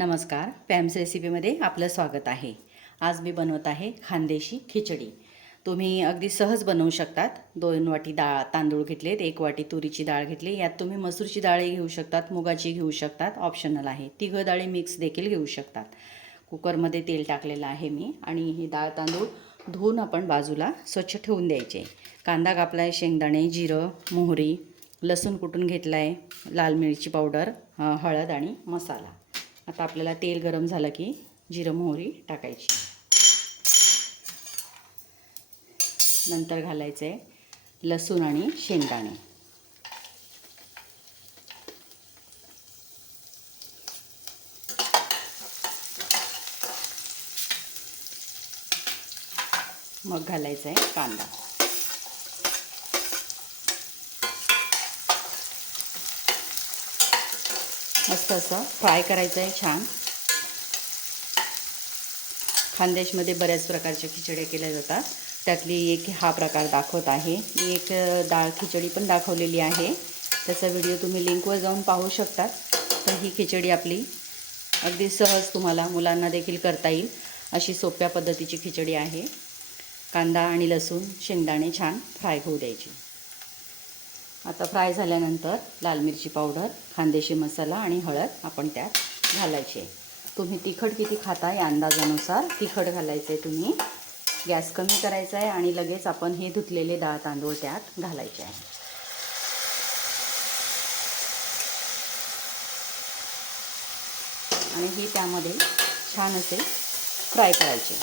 नमस्कार, पॅम्स रेसिपीमध्ये आपलं स्वागत आहे। आज मी बनवत आहे खानदेशी खिचडी। तुम्ही अगदी सहज बनवू शकतात। 2 वाटी तांदूळ घेतलेत, 1 वाटी तुरीची डाळ घेतली। यात तुम्ही मसूरची डाळही घेऊ शकतात, मुगाची घेऊ शकतात, ऑप्शनल आहे। तिघं डाळी मिक्स देखील घेऊ शकतात। कुकरमध्ये तेल टाकलेलं आहे मी आणि ही डाळ तांदूळ धुवून आपण बाजूला स्वच्छ ठेवून द्यायचे। कांदा कापला आहे, शेंगदाणे, जिरं, मोहरी, लसूण कुटून घेतला आहे, लाल मिरची पावडर, हळद आणि मसाला। आता आपल्याला तेल गरम झालं की जिरं मोहरी टाकायची, नंतर घालायचं आहे लसूण आणि शेंगदाणे, मग घालायचं आहे कांदा। मस्त असं फ्राय करायचं आहे छान। खानदेशमध्ये बऱ्याच प्रकारच्या खिचड्या केल्या जातात, त्यातली एक हा प्रकार दाखवत आहे। मी एक डाळ खिचडी पण दाखवलेली आहे, त्याचा व्हिडिओ तुम्ही लिंकवर जाऊन पाहू शकता। तर ही खिचडी आपली अगदी सहज तुम्हाला मुलांना देखील करता येईल अशी सोप्या पद्धतीची खिचडी आहे। कांदा आणि लसूण शेंगदाणे छान फ्राय होऊ द्यायचे। आता फ्राय झाल्यानंतर लाल मिरची पावडर, खानदेशी मसाला आणि हळद आपण त्यात घालायची। तुम्ही तिखट किती खाता या अंदाजानुसार तिखट घालायचे। तुम्ही गॅस कमी करायचा आहे आणि लगेच आपण हे धुतलेले डाळ तांदूळ त्यात घालायचे आहे। आणि ही त्यामध्ये छान असे फ्राय करायचे।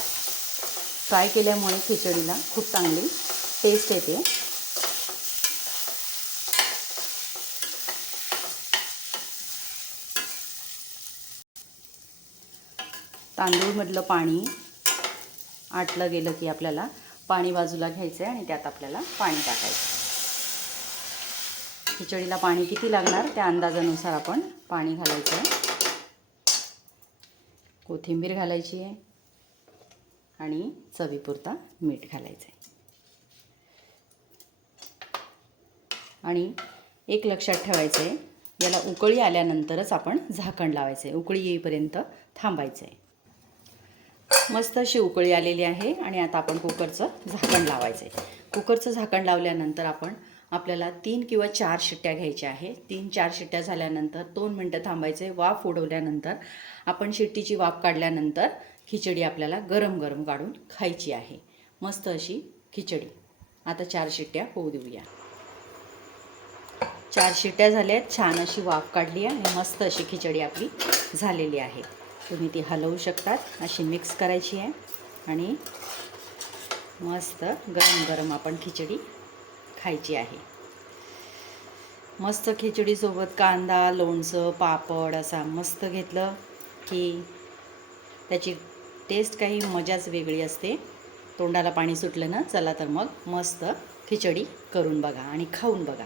फ्राय केल्यामुळे खिचडीला खूप चांगली टेस्ट येते। तांदूळमधलं पाणी आटलं गेलं की आपल्याला पाणी बाजूला घ्यायचं आहे आणि त्यात आपल्याला पाणी टाकायचं। खिचडीला पाणी किती लागणार त्या अंदाजानुसार आपण पाणी घालायचं आहे। कोथिंबीर घालायची आहे आणि चवीपुरता मीठ घालायचं आहे। आणि एक लक्षात ठेवायचं आहे, याला उकळी आल्यानंतरच आपण झाकण लावायचं आहे, उकळी येईपर्यंत थांबायचं आहे। मस्त अशी उकळी आलेली आहे आणि आता आपण कुकरचं झाकण लावायचं आहे। कुकरचं झाकण लावल्यानंतर आपल्याला 3 किंवा 4 शिट्ट्या घ्यायच्या आहे। 3-4 शिट्ट्या झाल्यानंतर 2 मिनटं थांबायचे। वाफ उडवल्यानंतर आपण शिट्टीची वाफ काढल्यानंतर खिचडी आपल्याला गरम गरम काढून खायची आहे। मस्त अशी खिचडी। आता 4 शिट्ट्या होऊ देऊया। 4 शिट्ट्या झाल्यात, छान अशी वाफ काढली आहे आणि मस्त अशी खिचडी आपली झालेली आहे। तुम्ही ती हलवू शकतात, अशी मिक्स करायची आहे आणि मस्त गरम गरम आपण खिचडी खायची आहे। मस्त खिचडीसोबत कांदा, लोणचं, पापड असा मस्त घेतलं की त्याची टेस्ट काही मजाच वेगळी असते। तोंडाला पाणी सुटलं ना, चला तर मग मस्त खिचडी करून बघा आणि खाऊन बघा।